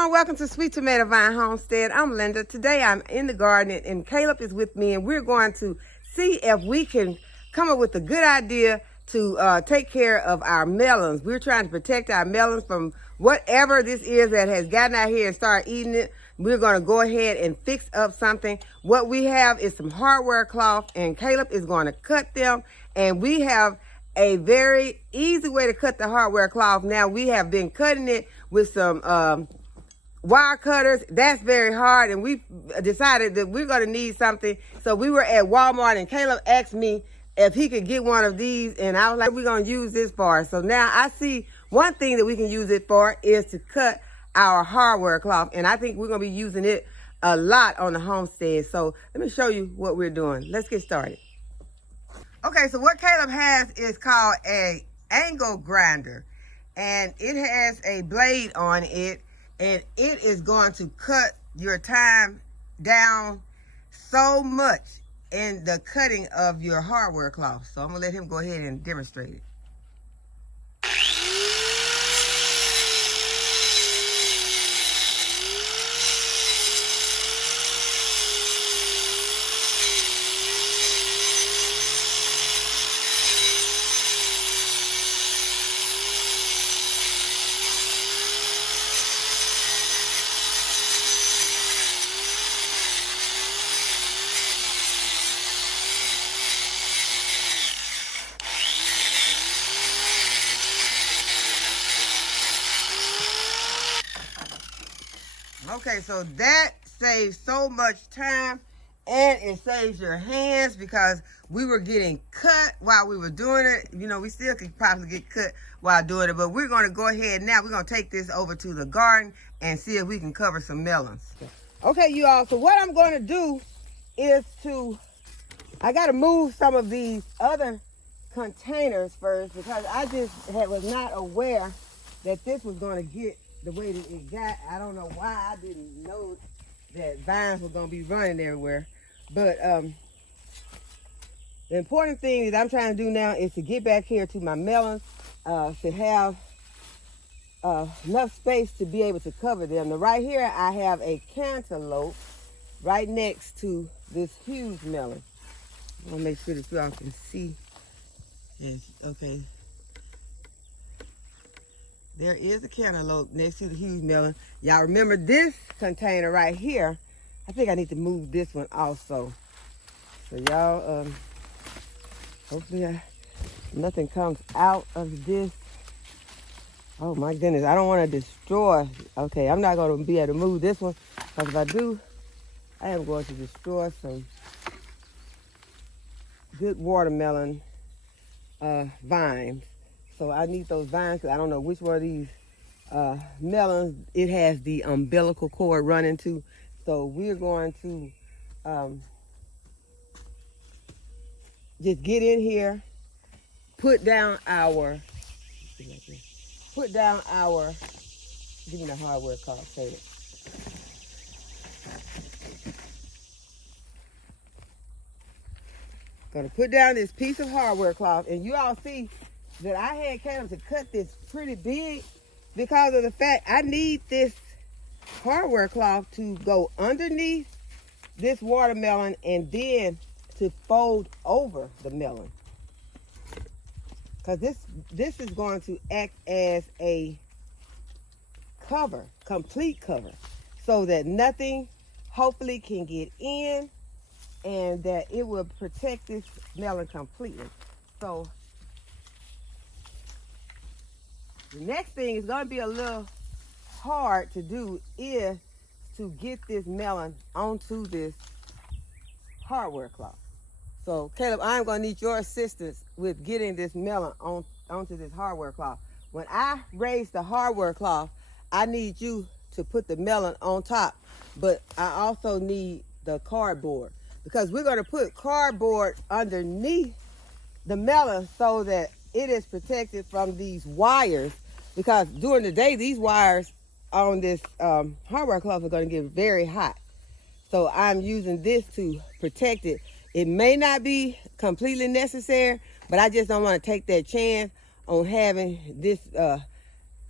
everyone, welcome to Sweet Tomato Vine Homestead. I'm Linda. Today I'm in the garden and Caleb is with me, and we're going to see if we can come up with a good idea to take care of our melons. We're trying to protect our melons from whatever this is that has gotten out here and started eating it. We're going to go ahead and fix up something. What we have is some hardware cloth, and Caleb is going to cut them, and we have a very easy way to cut the hardware cloth. Now, we have been cutting it with some wire cutters. That's very hard, and we decided that we're going to need something. So we were at Walmart, and Caleb asked me if he could get one of these, and I was like, we're going to use this for. So now I see one thing that we can use it for is to cut our hardware cloth, and I think we're going to be using it a lot on the homestead. So let me show you what we're doing. Let's get started. Okay, so what Caleb has is called a angle grinder, and it has a blade on it, and it is going to cut your time down so much in the cutting of your hardware cloth. So I'm gonna let him go ahead and demonstrate it. Okay, so that saves so much time, and it saves your hands because we were getting cut while we were doing it. You know, we still could probably get cut while doing it, but we're going to go ahead now. We're going to take this over to the garden and see if we can cover some melons. Okay, you all, so what I'm going to do is I got to move some of these other containers first because I just was not aware that this was going to get the way that it got. I don't know why I didn't know that vines were going to be running everywhere. But the important thing that I'm trying to do now is to get back here to my melons, to have enough space to be able to cover them. Now right here I have a cantaloupe right next to this huge melon. I want to make sure that you all can see. Yes, okay. There is a cantaloupe next to the huge melon. Y'all remember this container right here? I think I need to move this one also. So y'all, hopefully nothing comes out of this. Oh my goodness, I don't want to destroy. Okay, I'm not going to be able to move this one because if I do, I am going to destroy some good watermelon vines. So I need those vines because I don't know which one of these melons it has the umbilical cord running to. So we're going to just get in here, put down our, give me the hardware cloth, say it. Gonna put down this piece of hardware cloth, and you all see that I had Caleb to cut this pretty big because of the fact I need this hardware cloth to go underneath this watermelon and then to fold over the melon. Because this is going to act as a cover, complete cover, so that nothing hopefully can get in and that it will protect this melon completely. So the next thing is going to be a little hard to do is to get this melon onto this hardware cloth. So Caleb, I'm going to need your assistance with getting this melon onto this hardware cloth. When I raise the hardware cloth, I need you to put the melon on top, but I also need the cardboard because we're going to put cardboard underneath the melon so that it is protected from these wires, because during the day these wires on this hardware cloth are going to get very hot. So I'm using this to protect it. It may not be completely necessary, but I just don't want to take that chance on having this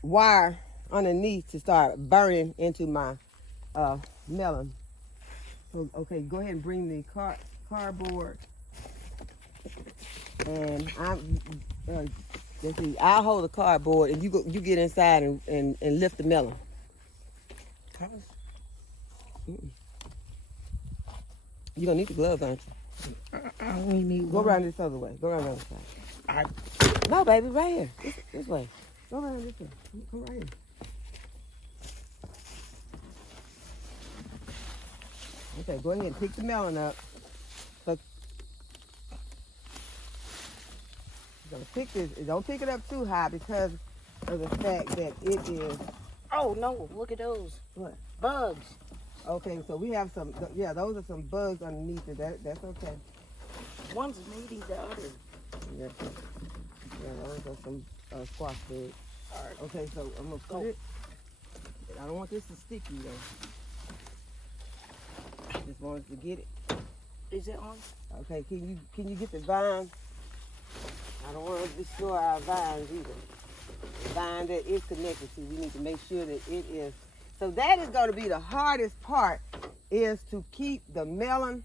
wire underneath to start burning into my melon. So, okay, go ahead and bring the cardboard. And let's see, I'll hold the cardboard and you get inside and lift the melon. You don't need the gloves, aren't you? I only need Go one. around this other way. Go around the other side. No, baby, right here. This way. Go around this way. Come right here. Okay, go ahead and pick the melon up. So, you're gonna pick this. Don't pick it up too high because of the fact that it is. Oh no! Look at those. What? Bugs. Okay, so we have some. Yeah, those are some bugs underneath it. That's okay. One's eating the other. Yeah. Yeah, those are some squash bugs. All right. Okay, so I'm gonna put it. I don't want this to stick you though. Just wanted to get it. Is it on? Okay, can you get the vine? I don't want to destroy our vines either. The vine that is connected to, we need to make sure that it is. So that is going to be the hardest part, is to keep the melon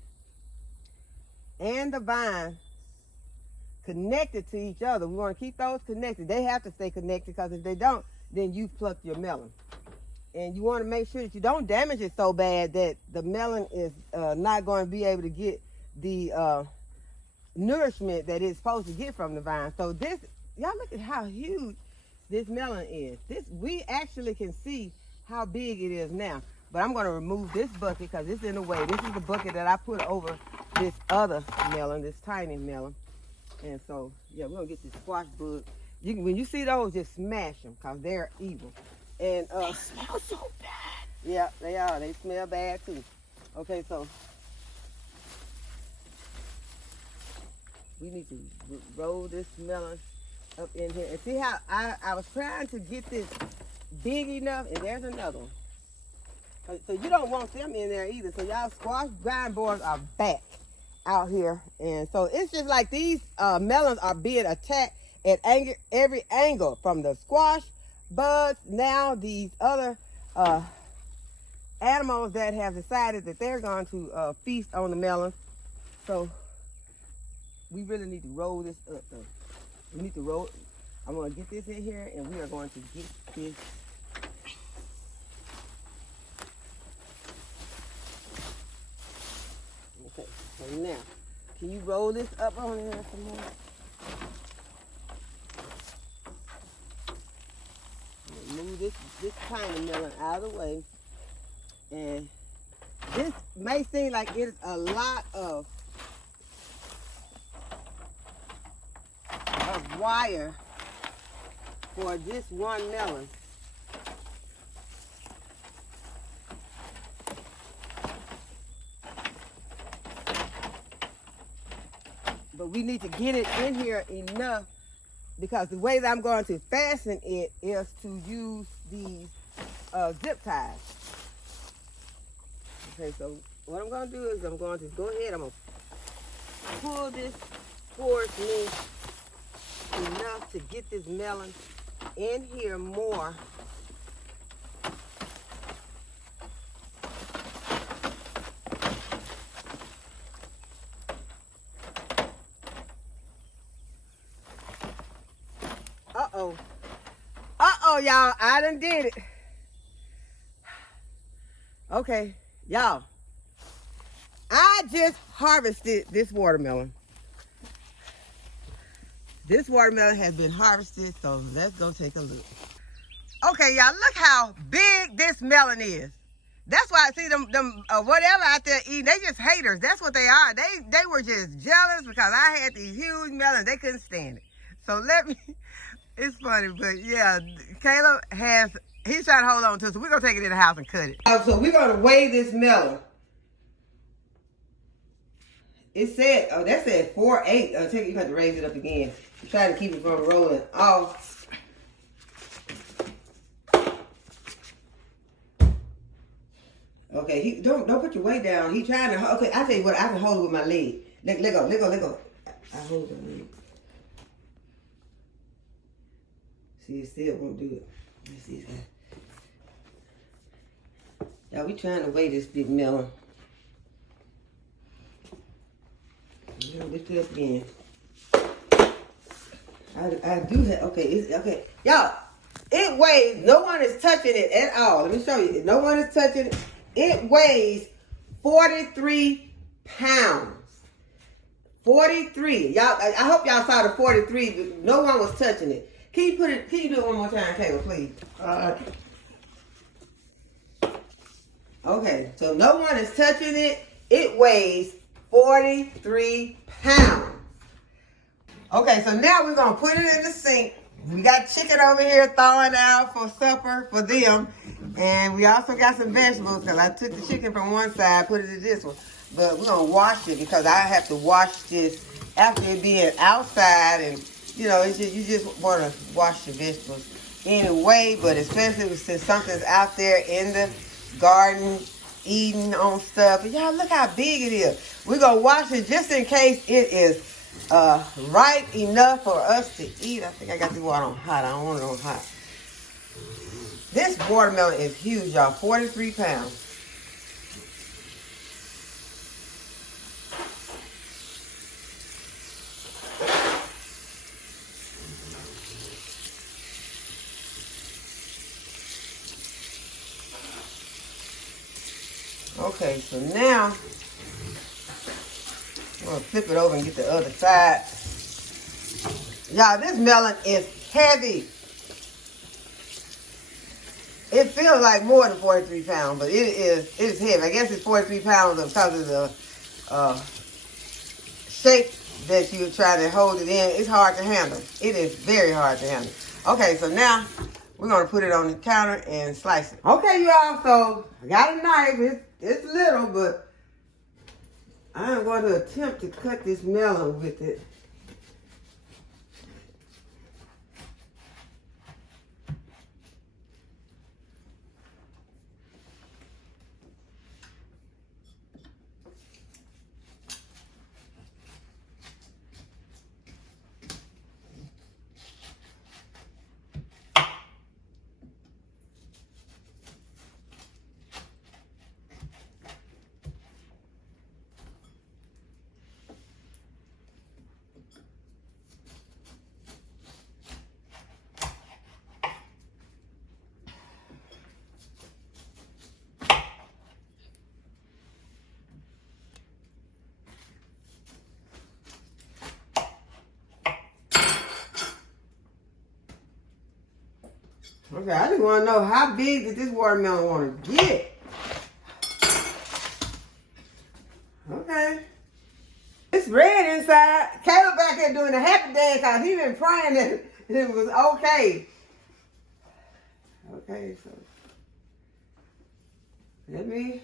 and the vine connected to each other. We want to keep those connected. They have to stay connected because if they don't, then you pluck your melon. And you want to make sure that you don't damage it so bad that the melon is not going to be able to get the nourishment that it's supposed to get from the vine. So this, y'all look at how huge this melon is. We actually can see how big it is now. But I'm going to remove this bucket because it's in the way. This is the bucket that I put over this other melon, this tiny melon. And so, yeah, we're going to get this squash bug. When you see those, just smash them because they're evil. And they smell so bad. Yeah, they are. They smell bad too. Okay, so we need to roll this melon up in here. And see how I was trying to get this big enough, and there's another one. So you don't want them in there either. So y'all squash grind boards are back out here. And so it's just like these melons are being attacked at every angle, from the squash bugs, now these other animals that have decided that they're going to feast on the melons. So we really need to roll this up though. We need to roll. I'm going to get this in here and we are going to get this. Okay, so now, can you roll this up on here some more? Move this tiny melon out of the way. And this may seem like it's a lot of wire for this one melon. But we need to get it in here enough, because the way that I'm going to fasten it is to use these zip ties. Okay, so what I'm going to do is I'm going to go ahead, I'm going to pull this towards me enough to get this melon in here more. Uh-oh. Uh-oh, y'all. I done did it. Okay, y'all. I just harvested this watermelon. This watermelon has been harvested, so let's go take a look. Okay, y'all, look how big this melon is. That's why I see them whatever out there eating, they just haters. That's what they are. They were just jealous because I had these huge melons. They couldn't stand it. So it's funny, but yeah, Caleb he's trying to hold on to it, so we're going to take it in the house and cut it. So we're going to weigh this melon. It said, that said 4.8. You have to raise it up again. I'm trying to keep it from rolling off. Okay, don't put your weight down. He trying to, okay, I tell you what, I can hold it with my leg. Let go. I hold the leg. See, it still won't do it. Let's see. Yeah, we trying to weigh this big melon. Lift it up again. I do have, okay. Y'all, it weighs, no one is touching it at all. Let me show you. No one is touching it. It weighs 43 pounds. 43. Y'all, I hope y'all saw the 43, but no one was touching it. Can you do it one more time, Taylor, please? Okay, so no one is touching it. It weighs 43 pounds. Okay, so now we're going to put it in the sink. We got chicken over here thawing out for supper for them. And we also got some vegetables because I took the chicken from one side, put it in this one. But we're going to wash it because I have to wash this after it being outside. And, you know, it's just, you just want to wash your vegetables anyway. But especially since something's out there in the garden eating on stuff. And y'all, look how big it is. We're going to wash it just in case it is ripe enough for us to eat. I think I got the water on hot. I don't want it on hot. This watermelon is huge, y'all. 43 pounds. Okay, so now I'm going to flip it over and get the other side. Y'all, this melon is heavy. It feels like more than 43 pounds, but it is heavy. I guess it's 43 pounds because of the shape that you try to hold it in. It's hard to handle. It is very hard to handle. Okay, so now we're going to put it on the counter and slice it. Okay, y'all, so I got a knife. It's little, but I am going to attempt to cut this melon with it. Okay, I just want to know how big does this watermelon want to get? Okay. It's red inside. Caleb back here doing the happy dance because he been praying that it was okay. Okay, so let me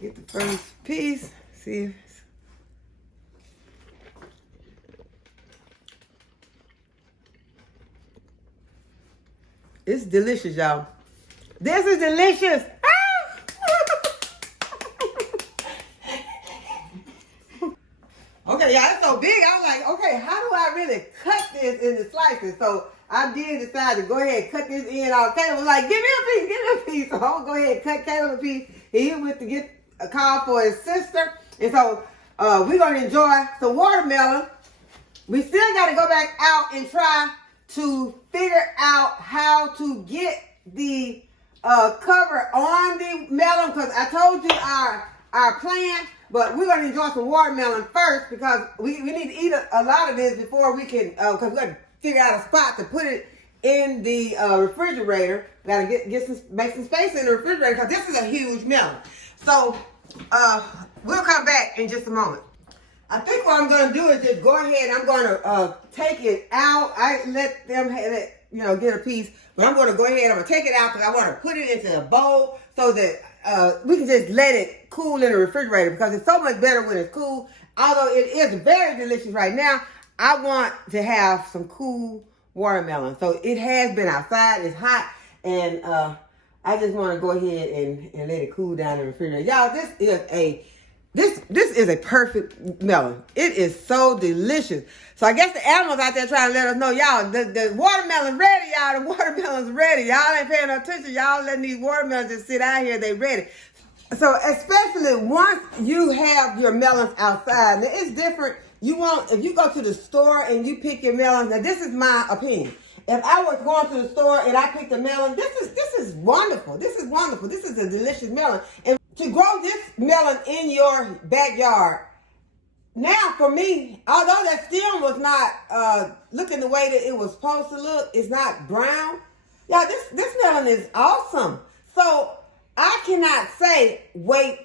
get the first piece. See if it's delicious, y'all. This is delicious. Okay, y'all, it's so big. I was like, okay, how do I really cut this into slices? So I did decide to go ahead and cut this end off. Caleb was like, give me a piece. So I'm going to go ahead and cut Caleb a piece. He went to get a call for his sister. And so we're going to enjoy some watermelon. We still got to go back out and try to figure out how to get the cover on the melon, because I told you our plan, but we're going to enjoy some watermelon first because we need to eat a lot of this before we can, because we got to figure out a spot to put it in the refrigerator. We got to make some space in the refrigerator because this is a huge melon. So we'll come back in just a moment. I think what I'm going to do is just go ahead. I'm going to take it out. I let them get a piece, but I'm going to go ahead. I'm going to take it out because I want to put it into a bowl so that we can just let it cool in the refrigerator because it's so much better when it's cool. Although it is very delicious right now, I want to have some cool watermelon. So it has been outside. It's hot, and I just want to go ahead and let it cool down in the refrigerator. Y'all, this is a This is a perfect melon. It is so delicious. So I guess the animals out there trying to let us know, y'all, the watermelon's ready, y'all. The watermelon's ready. Y'all ain't paying no attention. Y'all letting these watermelons just sit out here. They ready. So especially once you have your melons outside, now it's different. If you go to the store and you pick your melons, now this is my opinion. If I was going to the store and I picked a melon, this is wonderful. This is wonderful. This is a delicious melon. And to grow this melon in your backyard, now for me, although that stem was not looking the way that it was supposed to look, it's not brown. Yeah, this melon is awesome. So I cannot say wait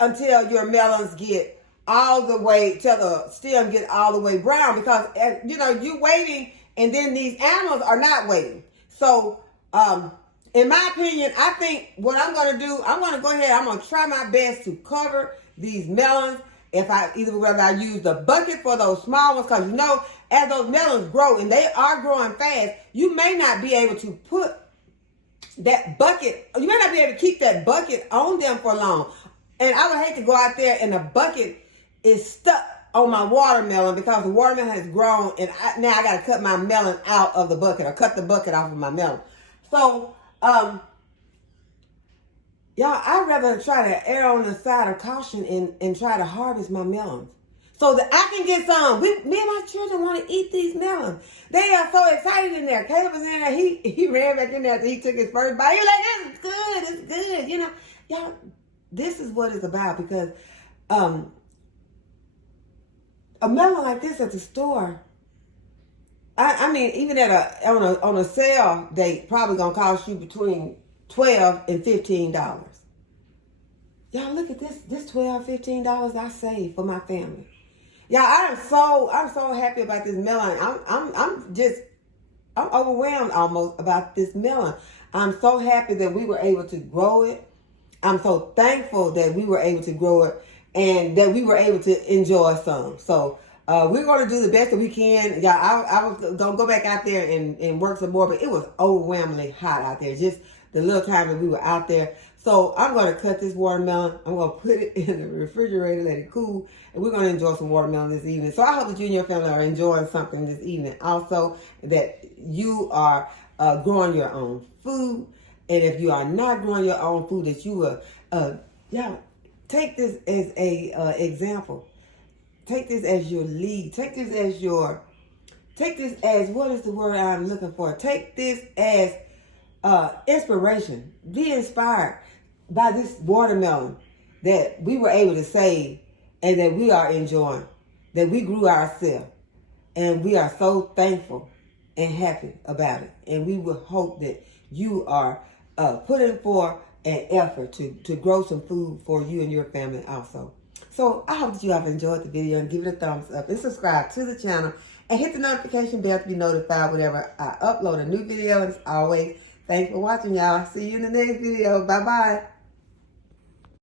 until your melons get all the way, till the stem get all the way brown, because you're waiting and then these animals are not waiting. So in my opinion, I think what I'm going to do, I'm going to go ahead, I'm going to try my best to cover these melons. Whether I use the bucket for those small ones, because as those melons grow, and they are growing fast, you may not be able to put that bucket, you may not be able to keep that bucket on them for long. And I would hate to go out there and the bucket is stuck on my watermelon, because the watermelon has grown, and now I got to cut my melon out of the bucket, or cut the bucket off of my melon. So, y'all, I'd rather try to err on the side of caution and try to harvest my melons so that I can get some. Me and my children want to eat these melons. They are so excited in there. Caleb was in there. He ran back in there after he took his first bite. He was like, "This is good. It's good." Y'all, this is what it's about, because a melon like this at the store, I mean, even on a sale date, probably gonna cost you between $12 and $15. Y'all, look at this $12, $15 I saved for my family. Y'all, I'm so happy about this melon. I'm overwhelmed almost about this melon. I'm so happy that we were able to grow it. I'm so thankful that we were able to grow it and that we were able to enjoy some. So we're going to do the best that we can. Y'all, I was going to go back out there and work some more, but it was overwhelmingly hot out there, just the little time that we were out there. So I'm going to cut this watermelon. I'm going to put it in the refrigerator, let it cool, and we're going to enjoy some watermelon this evening. So I hope that you and your family are enjoying something this evening. Also, that you are growing your own food. And if you are not growing your own food, that you will, take this as a example. Take this as your lead. Take this as, what is the word I'm looking for? Take this as inspiration. Be inspired by this watermelon that we were able to save and that we are enjoying, that we grew ourselves. And we are so thankful and happy about it. And we will hope that you are putting forth an effort to grow some food for you and your family also. So I hope that you have enjoyed the video, and give it a thumbs up and subscribe to the channel and hit the notification bell to be notified whenever I upload a new video. And as always, thanks for watching, y'all. See you in the next video. Bye-bye.